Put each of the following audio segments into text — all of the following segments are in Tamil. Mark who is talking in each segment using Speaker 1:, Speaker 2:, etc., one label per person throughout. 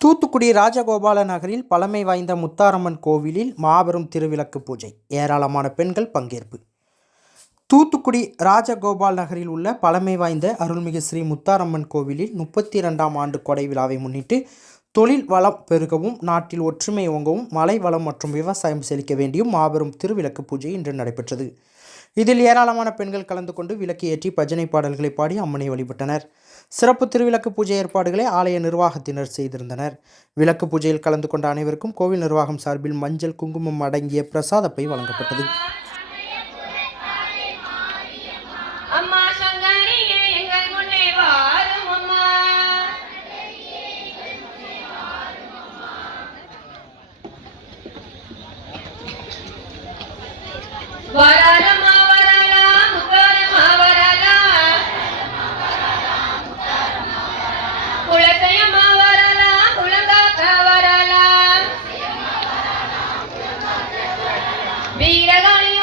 Speaker 1: தூத்துக்குடி ராஜகோபால நகரில் பழமை வாய்ந்த முத்தாரம்மன் கோவிலில் மாபெரும் திருவிளக்கு பூஜை. ஏராளமான பெண்கள் பங்கேற்பு. தூத்துக்குடி ராஜகோபால் நகரில் உள்ள பழமை வாய்ந்த அருள்மிகு ஸ்ரீ முத்தாரம்மன் கோவிலில் முப்பத்தி இரண்டாம் ஆண்டு கொடை விழாவை முன்னிட்டு தொழில் வளம் பெருகவும் நாட்டில் ஒற்றுமை ஓங்கவும் மலை வளம் மற்றும் விவசாயம் செழிக்க வேண்டியும் மாபெரும் திருவிளக்கு பூஜை இன்று நடைபெற்றது. இதில் ஏராளமான பெண்கள் கலந்து கொண்டு விளக்கு ஏற்றி பஜனை பாடல்களை பாடி அம்மனை வழிபட்டனர். சிறப்பு திருவிளக்கு பூஜை ஏற்பாடுகளை ஆலய நிர்வாகத்தினர் செய்திருந்தனர். விளக்கு பூஜையில் கலந்து கொண்ட அனைவருக்கும் கோவில் நிர்வாகம் சார்பில் மஞ்சள் குங்குமம் அடங்கிய பிரசாதப்பை வழங்கப்பட்டது.
Speaker 2: குலசையம்மா வராலா குலங்காக்க வராலா வீரகாளி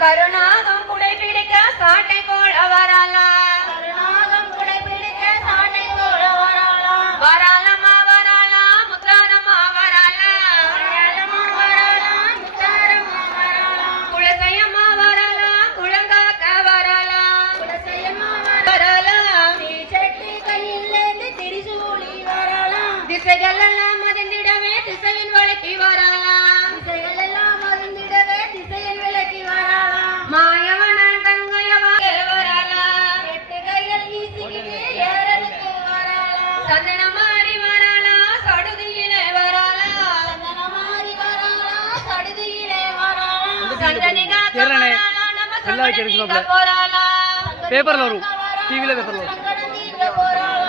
Speaker 2: கருணாகம் குடை பிடிக்க சாட்டை போல வராலா கருணாகம் குடை பிடிக்க சாட்டை போல வராலா வராலம்மா வராலா முத்தாரம்மா வராலா வராலம்மா வராலா முத்தாரம்மா வராலா குலசையம்மா வராலா குலங்காக்க வராலா குலசையம்மா வராலா நீ சட்டி கையிலேந்து திரிசூலி வராலா திசைகள் தீர்க்க போறாளா
Speaker 3: பேப்பர்ல வரும் டிவில பேப்பர்ல வரும்